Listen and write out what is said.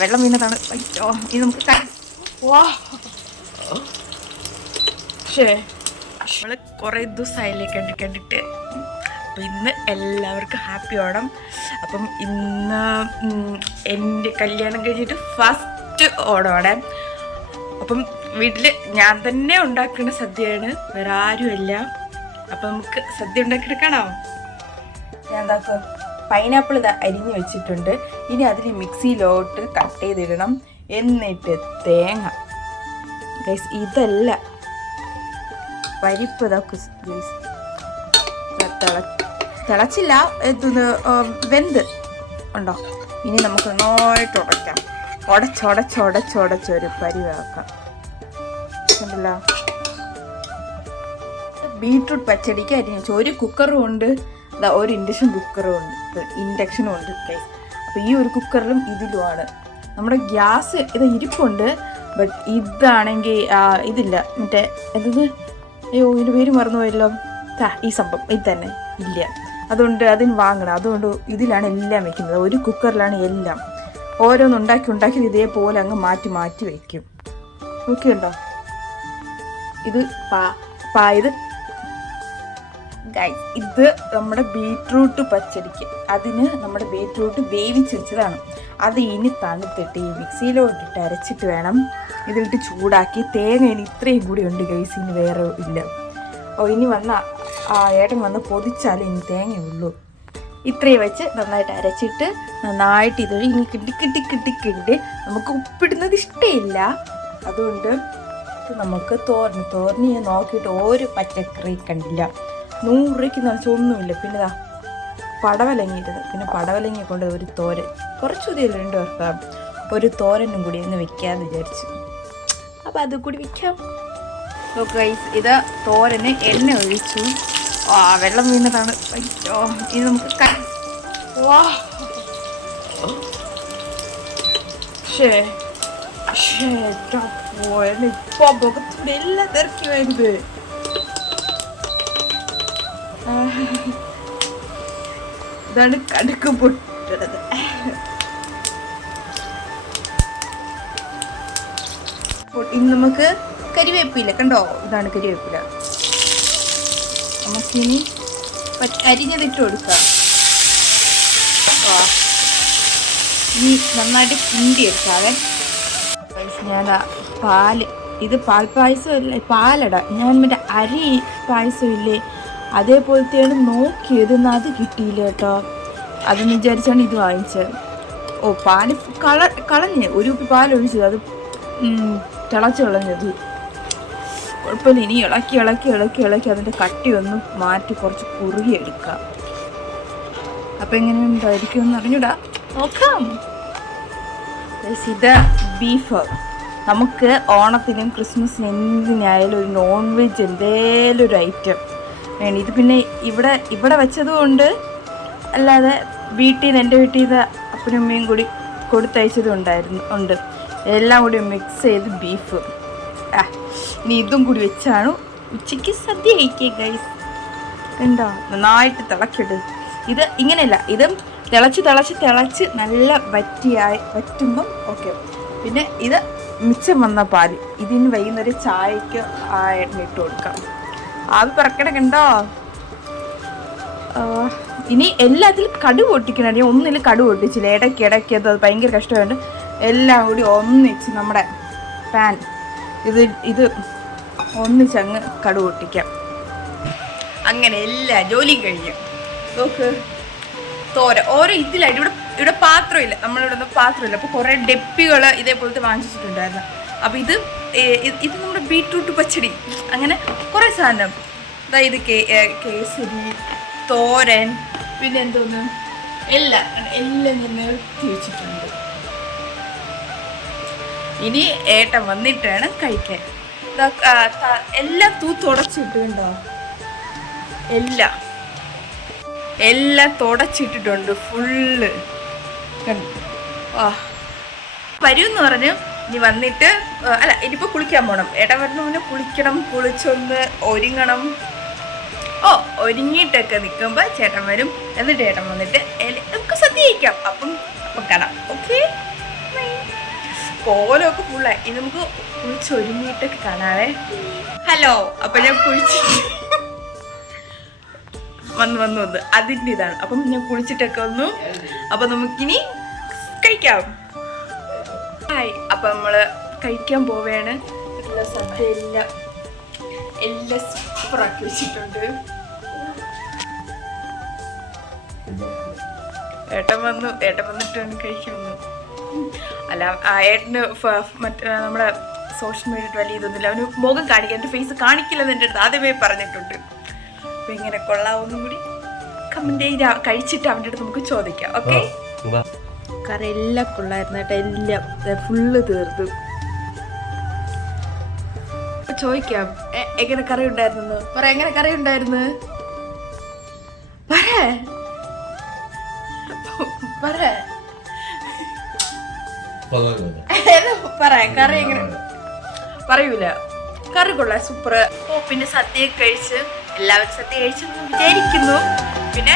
വെള്ളം വീണതാണ്. അയ്യോ, ഇത് നമുക്ക് വാ നമ്മള് കുറേ ദിവസമായില്ലേ കണ്ടിട്ട്. അപ്പം ഇന്ന് എല്ലാവർക്കും ഹാപ്പി ഓണം. അപ്പം ഇന്ന് എൻ്റെ കല്യാണം കഴിഞ്ഞിട്ട് ഫസ്റ്റ് ഓണമാണ്. അപ്പം വീട്ടിൽ ഞാൻ തന്നെ ഉണ്ടാക്കുന്ന സദ്യയാണ്, വേറെ ആരുമല്ല. അപ്പം നമുക്ക് സദ്യ ഉണ്ടാക്കിയിട്ട് കാണാം. ഞാൻ എന്താക്കുക, പൈനാപ്പിൾ ഇത് അരിഞ്ഞ് വെച്ചിട്ടുണ്ട്. ഇനി അതിൽ മിക്സിയിലോട്ട് കട്ട് ചെയ്തിടണം. എന്നിട്ട് തേങ്ങ ഗൈസ്, ഇതല്ല പരിപ്പ് തിളച്ചില്ല, വെന്ത് ഉണ്ടോ. ഇനി നമുക്ക് നന്നായിട്ട് ഉടയ്ക്കാം. ഉടച്ചൊരു പരിവാക്കാം. ഉണ്ടല്ലോ, ബീട്രൂട്ട് പച്ചടിക്ക് അരിഞ്ഞു വെച്ചു. ഒരു കുക്കറും ഉണ്ട്, ഒരു ഇൻഡക്ഷൻ കുക്കറും ഉണ്ട്, ഇൻഡക്ഷനും ഉണ്ട് ഗൈസ്. അപ്പോൾ ഈ ഒരു കുക്കറിലും ഇതിലുമാണ്. നമ്മുടെ ഗ്യാസ് ഇത് ഇരിപ്പുണ്ട്, ബട്ട് ഇതാണെങ്കിൽ ഇതില്ല. മറ്റേ എന്തത്, അയ്യോ ഇതിൻ്റെ പേര് മറന്നുപോയല്ലോ. ഈ സംഭവം ഇത് തന്നെ ഇല്ല. അതുകൊണ്ട് അതിന് വാങ്ങണം. അതുകൊണ്ട് ഇതിലാണ് എല്ലാം വെക്കുന്നത്. ഒരു കുക്കറിലാണ് എല്ലാം. ഓരോന്ന് ഉണ്ടാക്കി ഇതേപോലെ അങ്ങ് മാറ്റി വയ്ക്കും. ഓക്കെ ഉണ്ടോ? ഇത് ഇത് ഗൈസ്, ഇത് നമ്മുടെ ബീട്രൂട്ട് പച്ചടിക്ക്. അതിന് നമ്മുടെ ബീട്രൂട്ട് വേവിച്ച് വെച്ചതാണ്. അത് ഇനി തണുത്തിട്ട് ഈ മിക്സിയിലോട്ടിട്ട് അരച്ചിട്ട് വേണം ഇതിലിട്ട് ചൂടാക്കി. തേങ്ങ ഇനി ഇത്രയും കൂടി ഉണ്ട് ഗൈസ്, ഇനി വേറെ ഇല്ല. ഇനി ഏട്ടൻ വന്ന് പൊതിച്ചാലേ ഇനി തേങ്ങയുള്ളൂ. ഇത്രയും വെച്ച് നന്നായിട്ട് അരച്ചിട്ട് നന്നായിട്ട് ഇതൊരു ഇനി കിട്ടി നമുക്ക് ഉപ്പിടുന്നത് ഇഷ്ടമില്ല. അതുകൊണ്ട് ഇത് നമുക്ക് തോരന് ഞാൻ നോക്കിയിട്ട് ഒരു പച്ചക്കറി കണ്ടില്ല. 100 രൂപയ്ക്ക് നിറച്ചൊന്നുമില്ല. പിന്നെ പടവലങ്ങിയിരുന്നത്, പിന്നെ പടവലങ്ങി കൊണ്ട് ഒരു തോരൻ, കുറച്ച് മതിയല്ലോ 2 പേർക്ക്. ഒരു തോരനും കൂടി ഒന്ന് വെക്കാമെന്ന് വിചാരിച്ചു. അപ്പം അത് കൂടി വെക്കാം. ഓക്കെ ഗൈസ്, ഇത് തോരന് എണ്ണ ഒഴിച്ചു. വെള്ളം വീണതാണ്. അയ്യോ, ഇത് നമുക്ക് ഇപ്പൊ മുഖത്തൂടെ എല്ലാം തിരക്കി വരുന്നത്. ഇതാണ് കടുക്ക് പൊട്ടത്. ഇനി നമുക്ക് കരിവേപ്പില കണ്ടോ, ഇതാണ് കരിവേപ്പില. നമുക്കിനി അരിഞ്ഞതിട്ട് കൊടുക്കാം. ഇനി നന്നായിട്ട് കിണ്ടി എടുക്കാവേ. ഞാൻ ഇത് പാൽപ്പായസം അല്ലേ, പാലട. ഞാൻ മറ്റേ അരി പായസം ഇല്ലേ, അതേപോലത്തെയാണ് നോക്കിയത്. അത് കിട്ടിയില്ല കേട്ടോ. അതെന്ന് വിചാരിച്ചാണ് ഇത് വാങ്ങിച്ചത്. പാല് കളഞ്ഞ് ഒരു കുപ്പി പാലൊഴിച്ചത്, അത് തിളച്ച് കളഞ്ഞത്. കുഴപ്പമില്ല. ഇനി ഇളക്കി അതിൻ്റെ കട്ടി ഒന്ന് മാറ്റി കുറച്ച് കുറുകി എടുക്കാം. അപ്പം എങ്ങനെയുണ്ടായിരിക്കും എന്ന് അറിഞ്ഞൂടാ, നോക്കാം. ഇത് ബീഫ്. നമുക്ക് ഓണത്തിനും ക്രിസ്മസിനും എന്തിനായാലും ഒരു നോൺ വെജ് എന്തേലും ഒരു ഐറ്റം വേണം. ഇത് പിന്നെ ഇവിടെ വെച്ചതുകൊണ്ട്, അല്ലാതെ എൻ്റെ വീട്ടിൽ നിന്ന് അപ്പനും അമ്മയും കൂടി കൊടുത്തയച്ചതും ഉണ്ട്. എല്ലാം കൂടി മിക്സ് ചെയ്ത് ബീഫ്. ഇനി ഇതും കൂടി വെച്ചാണ് ഉച്ചയ്ക്ക് സദ്യ കഴിക്കുക ഗൈസ്. ഉണ്ടോ, നന്നായിട്ട് തിളക്കിട്ട്. ഇത് ഇങ്ങനെയല്ല, ഇതും തിളച്ച് നല്ല വറ്റുമ്പം ഓക്കെ. പിന്നെ ഇത് മിച്ചം വന്ന പാല്, ഇതിന് വൈകുന്നേരം ചായക്ക് ഇട്ട് കൊടുക്കാം. ആവി പറക്കണ കണ്ടോ. ഇനി എല്ലാത്തിലും കടുക് പൊട്ടിക്കണം. ഒന്നിൽ കടുക് പൊട്ടിച്ചില്ല, ഇടയ്ക്ക് അത് ഭയങ്കര കഷ്ടമുണ്ട്. എല്ലാം കൂടി ഒന്നിച്ച് നമ്മുടെ പാൻ ഇത് ഒന്നിച്ചങ്ങ് കടുക് പൊട്ടിക്കാം. അങ്ങനെ എല്ലാ ജോലിയും കഴിഞ്ഞു. നോക്ക്, ഓരോ ഇതിലായിട്ട് ഇവിടെ പാത്രമില്ല, നമ്മളിവിടെ ഒന്നും പാത്രമില്ല. അപ്പോൾ കുറേ ഡെപ്പികൾ ഇതേപോലത്തെ വാങ്ങിച്ചിട്ടുണ്ടായിരുന്നു. അപ്പോൾ ഇത് നമ്മുടെ ബീട്രൂട്ട് പച്ചടി, അങ്ങനെ കുറേ സാധനം. അതായത് കേസരി, തോരൻ, പിന്നെ എന്തോന്ന്, എല്ലാം ഞാൻ നിർത്തി വെച്ചിട്ടുണ്ട്. ഇനി ഏട്ടൻ വന്നിട്ട് വേണം കഴിക്കാൻ. എല്ലാം തുടച്ചിട്ടുണ്ടോ, എല്ലാം തുടച്ചിട്ടിട്ടുണ്ട് ഫുള്ള്. വരുമെന്ന് പറഞ്ഞു. ഇനി വന്നിട്ട് ഇനിയിപ്പോൾ കുളിക്കാൻ പോകണം. ഏട്ടൻ വരുന്ന മുന്നേ കുളിക്കണം, കുളിച്ചൊന്ന് ഒരുങ്ങണം. ഒരുങ്ങിയിട്ടൊക്കെ നിൽക്കുമ്പോൾ ചേട്ടൻ വരും. എന്നിട്ട് ഏട്ടൻ വന്നിട്ട് നമുക്ക് സദ്യ കഴിക്കാം. അപ്പം കാണാം. ഓക്കെ. കോലമൊക്കെ ഫുള്ളായി. ഇനി നമുക്ക് കുളിച്ചൊരുങ്ങിയിട്ടൊക്കെ കാണാവേ. ഹലോ, അപ്പൊ ഞാൻ വന്ന് അതിൻ്റെ ഇതാണ്. അപ്പം ഞാൻ കുളിച്ചിട്ടൊക്കെ വന്നു. അപ്പൊ നമുക്കിനി കഴിക്കാം. ഹായ്, അപ്പൊ നമ്മള് കഴിക്കാൻ പോവുകയാണ്. എല്ലാ സദ്യ എല്ലാം സൂപ്പറാക്കി വെച്ചിട്ടുണ്ട്. ഏട്ടൻ വന്നിട്ടാണ് കഴിക്കുന്നത്. അല്ല, ഏട്ടന് മറ്റേ നമ്മുടെ സോഷ്യൽ മീഡിയ വലിയ ഇതൊന്നുമില്ല. അവന് മുഖം കാണിക്കാൻ, എൻ്റെ ഫേസ് കാണിക്കില്ലെന്ന് എൻ്റെ അടുത്ത് ആദ്യമേ പറഞ്ഞിട്ടുണ്ട്. അപ്പം ഇങ്ങനെ കൊള്ളാവുന്നും കൂടി കമൻറ്റ് ചെയ്ത് കഴിച്ചിട്ട് അവൻ്റെ അടുത്ത് നമുക്ക് ചോദിക്കാം. ഓക്കെ, കറി എല്ലാം കൊള്ളായിരുന്നു കേട്ടോ. എല്ലാം ഫുള്ള് തീർന്നു. ചോദിക്കാം എങ്ങനെ കറി ഉണ്ടായിരുന്നു. പറ, എങ്ങനെ കറി ഉണ്ടായിരുന്നു? പറയാ കറി എങ്ങനെ പറയൂല. കറി കൊള്ളാം, സൂപ്പർ. പിന്നെ സദ്യ കഴിച്ച് എല്ലാവരും സദ്യ കഴിച്ചെന്ന് വിചാരിക്കുന്നു. പിന്നെ